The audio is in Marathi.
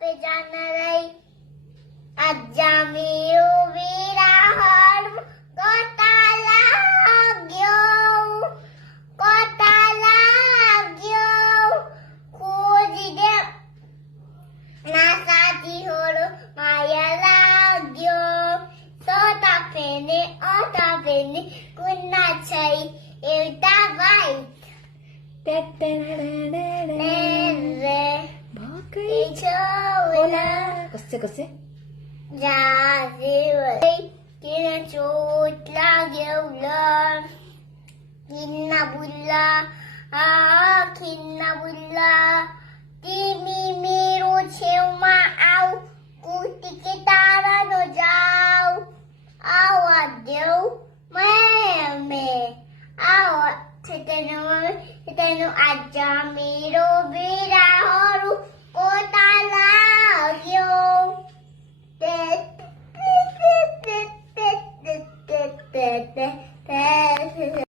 पे जाना रही आजा मेरो विराहर कोताला गयो खोजी दे ना साथी होरो माया लाग्यो सोता फेने कुन्ना छै एउटा भाइ कसे कसे किन चोट लाग्यो ल खिन्न बुल्ला तिमी मेरो छेउमा आऊ कुटिके टाढा नजाऊ आवाज देऊ मैं आवाज तेनु आजा मेरो बिराहरू कोता लाग्यो